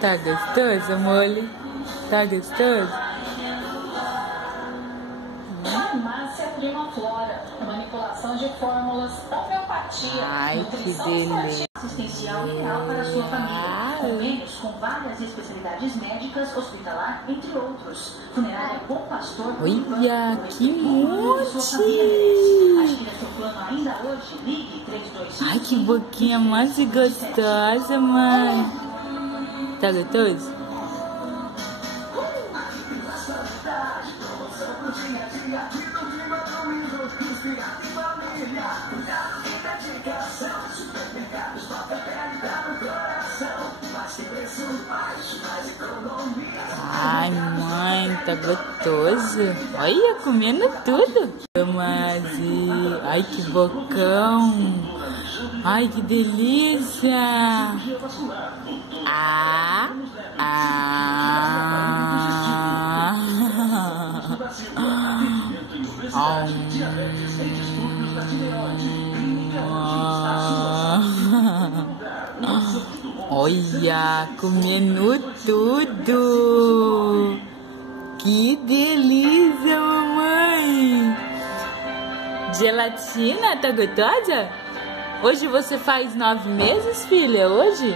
Tá gostoso, mole? Tá gostoso? Farmácia Prima Flora, manipulação de fórmulas, homeopatia, ai, que delícia. assistencial ideal para a sua família. Convênios com várias especialidades médicas, hospitalar, entre outros. Funerária Bom Pastor. Olha, que monte! Adquira seu plano ainda hoje. Ligue 325. Ai, que boquinha mais gostosa, mãe. Tá gostoso? Ai, mãe, tá gostoso. Olha, comendo tudo. Mas, ai, que bocão. Ai, que delícia. Ah, olha, comendo tudo. Que delícia, mamãe. Gelatina, tá gostosa? Hoje você faz 9 meses, filha? Hoje?